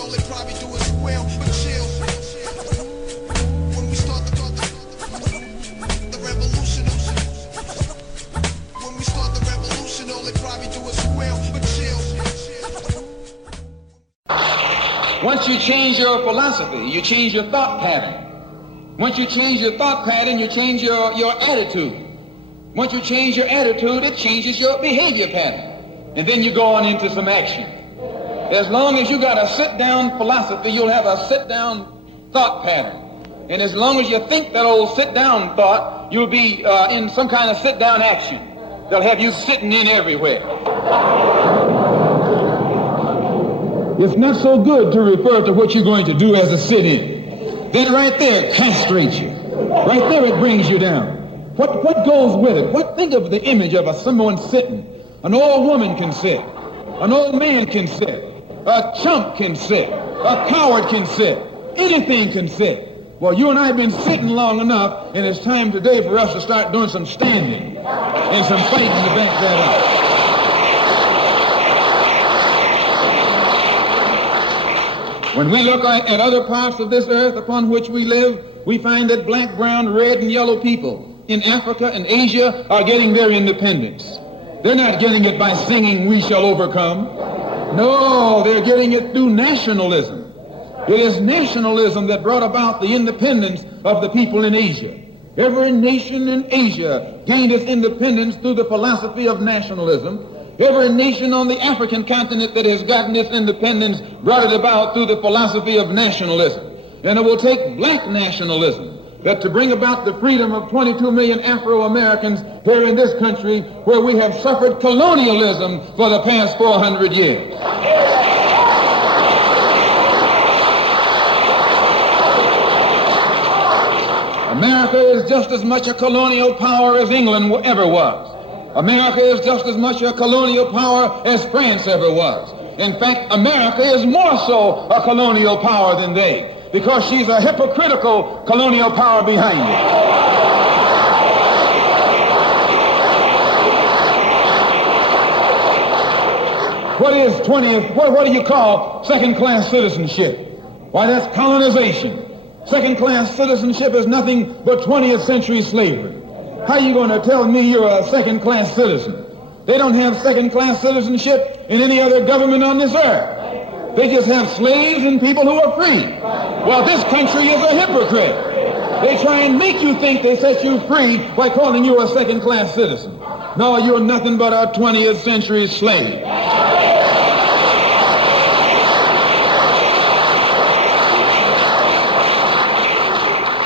all they probably do is squeal, but chill. When we start the revolution, when we start the revolution, all they probably do is squeal, but chill. Once you change your philosophy, you change your thought pattern. Once you change your thought pattern, you change your attitude. Once you change your attitude, it changes your behavior pattern. And then you go on into some action. As long as you got a sit-down philosophy, you'll have a sit-down thought pattern. And as long as you think that old sit-down thought, you'll be in some kind of sit-down action. They'll have you sitting in everywhere. It's not so good to refer to what you're going to do as a sit-in. That right there castrates you. Right there it brings you down. What goes with it? Think of the image of someone sitting. An old woman can sit. An old man can sit. A chump can sit. A coward can sit. Anything can sit. Well, you and I have been sitting long enough, and it's time today for us to start doing some standing and some fighting to back that up. When we look at other parts of this earth upon which we live, we find that black, brown, red, and yellow people in Africa and Asia are getting their independence. They're not getting it by singing, "We shall overcome." No, they're getting it through nationalism. It is nationalism that brought about the independence of the people in Asia. Every nation in Asia gained its independence through the philosophy of nationalism. Every nation on the African continent that has gotten its independence brought it about through the philosophy of nationalism. And it will take black nationalism that to bring about the freedom of 22 million Afro-Americans here in this country where we have suffered colonialism for the past 400 years. America is just as much a colonial power as England ever was. America is just as much a colonial power as France ever was. In fact, America is more so a colonial power than they, because she's a hypocritical colonial power behind it. What do you call second-class citizenship? Why, that's colonization. Second-class citizenship is nothing but 20th century slavery. How are you going to tell me you're a second-class citizen? They don't have second-class citizenship in any other government on this earth. They just have slaves and people who are free. Well, this country is a hypocrite. They try and make you think they set you free by calling you a second-class citizen. No, you're nothing but a 20th century slave.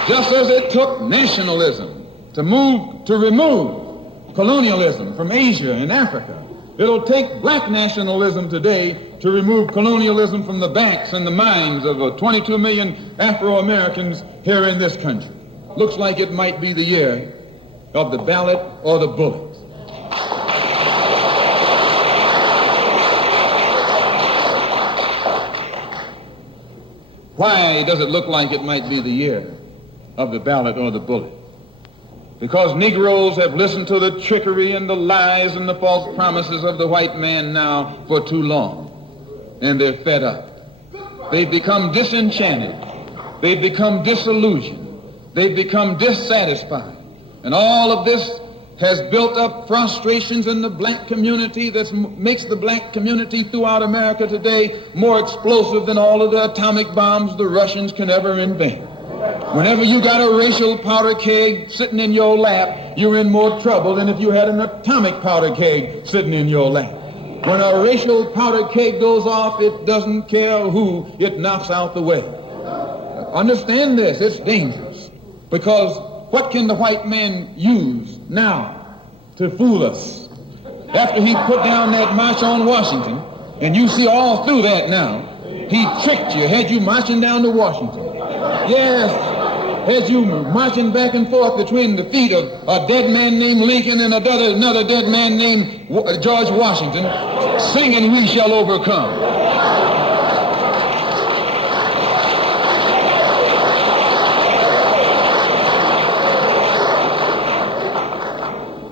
Just as it took nationalism to remove colonialism from Asia and Africa, it'll take black nationalism today to remove colonialism from the backs and the minds of 22 million Afro-Americans here in this country. Looks like it might be the year of the ballot or the bullet. Why does it look like it might be the year of the ballot or the bullet? Because Negroes have listened to the trickery and the lies and the false promises of the white man now for too long. And they're fed up. They've become disenchanted. They've become disillusioned. They've become dissatisfied. And all of this has built up frustrations in the black community that makes the black community throughout America today more explosive than all of the atomic bombs the Russians can ever invent. Whenever you got a racial powder keg sitting in your lap, you're in more trouble than if you had an atomic powder keg sitting in your lap. When a racial powder keg goes off, it doesn't care who it knocks out the way. Understand this, it's dangerous. Because what can the white man use now to fool us? After he put down that march on Washington, and you see all through that now, he tricked you, had you marching down to Washington. Yes, as you marching back and forth between the feet of a dead man named Lincoln and another dead man named George Washington, singing "We Shall Overcome."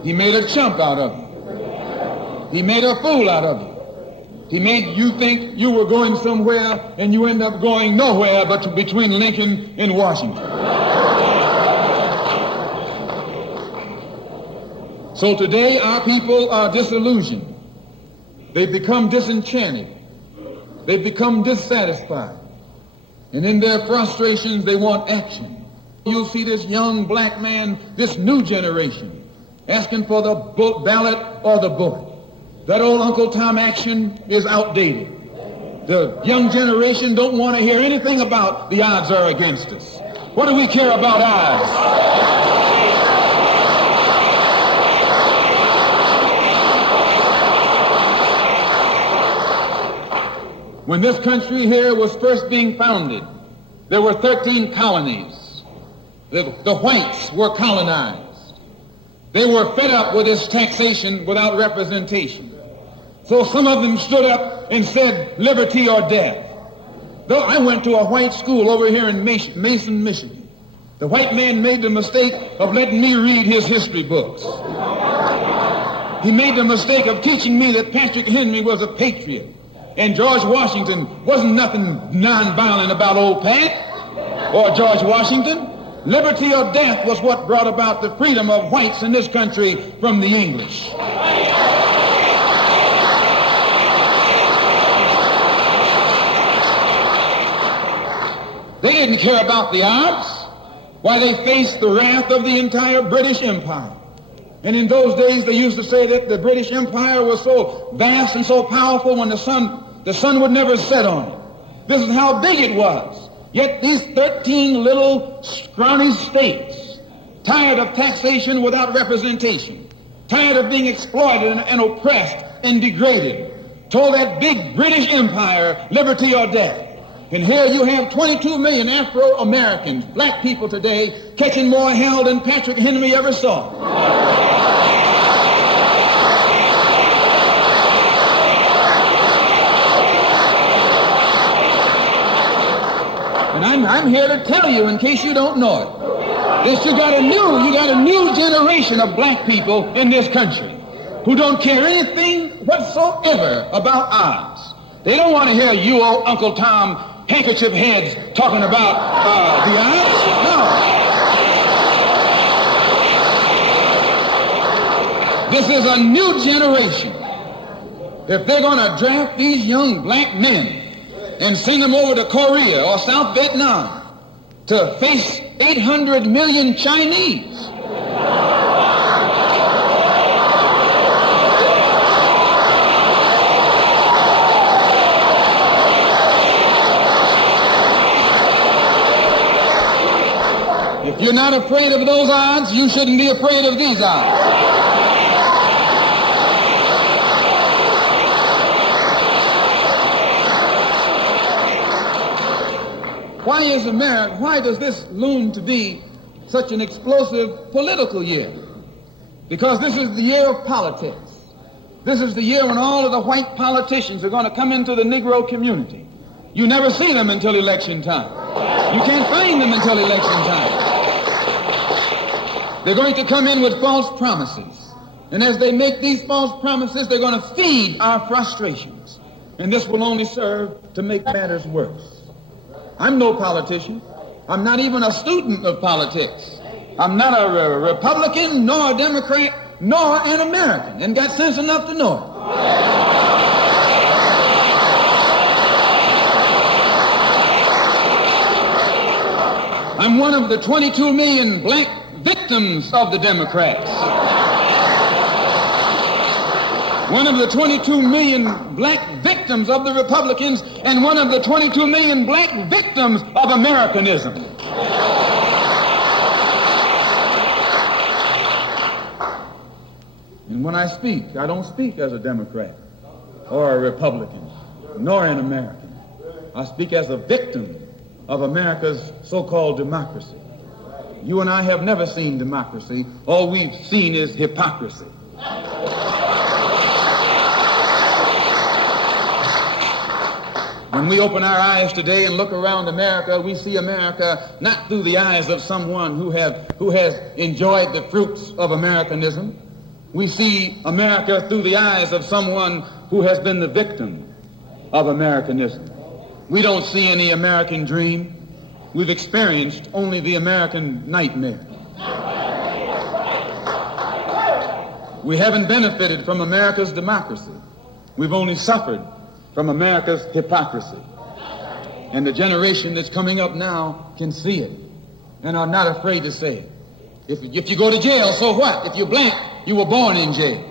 He made a chump out of you. He made a fool out of you. He made you think you were going somewhere, and you end up going nowhere but between Lincoln and Washington. So today our people are disillusioned. They've become disenchanted. They've become dissatisfied. And in their frustrations, they want action. You'll see this young black man, this new generation, asking for the ballot or the bullet. That old Uncle Tom action is outdated. The young generation don't want to hear anything about the odds are against us. What do we care about odds? When this country here was first being founded, there were 13 colonies. The whites were colonized. They were fed up with this taxation without representation. So some of them stood up and said, liberty or death. Though I went to a white school over here in Mason, Michigan. The white man made the mistake of letting me read his history books. He made the mistake of teaching me that Patrick Henry was a patriot. And George Washington wasn't nothing nonviolent about old Pat or George Washington. Liberty or death was what brought about the freedom of whites in this country from the English. They didn't care about the odds. Why, they faced the wrath of the entire British Empire. And in those days, they used to say that the British Empire was so vast and so powerful when the sun would never set on it. This is how big it was. Yet these 13 little scrawny states, tired of taxation without representation, tired of being exploited and oppressed and degraded, told that big British Empire, liberty or death. And here you have 22 million Afro-Americans, black people today, catching more hell than Patrick Henry ever saw. And I'm here to tell you, in case you don't know it, that you got a new generation of black people in this country who don't care anything whatsoever about odds. They don't want to hear you old Uncle Tom handkerchief heads talking about the odds. No. This is a new generation. If they're going to draft these young black men and send them over to Korea or South Vietnam to face 800 million Chinese, if you're not afraid of those odds, you shouldn't be afraid of these odds. Why does this loom to be such an explosive political year? Because this is the year of politics. This is the year when all of the white politicians are going to come into the Negro community. You never see them until election time. You can't find them until election time. They're going to come in with false promises. And as they make these false promises, they're going to feed our frustrations. And this will only serve to make matters worse. I'm no politician. I'm not even a student of politics. I'm not a Republican, nor a Democrat, nor an American, and got sense enough to know it. I'm one of the 22 million black victims of the Democrats. One of the 22 million black victims of the Republicans, and one of the 22 million black victims of Americanism. And when I speak, I don't speak as a Democrat or a Republican, nor an American. I speak as a victim of America's so-called democracy. You and I have never seen democracy. All we've seen is hypocrisy. When we open our eyes today and look around America, we see America not through the eyes of someone who has enjoyed the fruits of Americanism. We see America through the eyes of someone who has been the victim of Americanism. We don't see any American dream. We've experienced only the American nightmare. We haven't benefited from America's democracy. We've only suffered from America's hypocrisy. And the generation that's coming up now can see it and are not afraid to say it. If you go to jail, so what? If you're black, you were born in jail.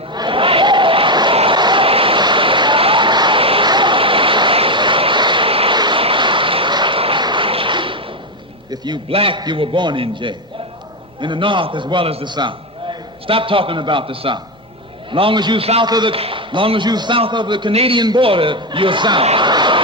If you black, you were born in jail. In the North as well as the South. Stop talking about the South. Long as you south of the Canadian border, you're South.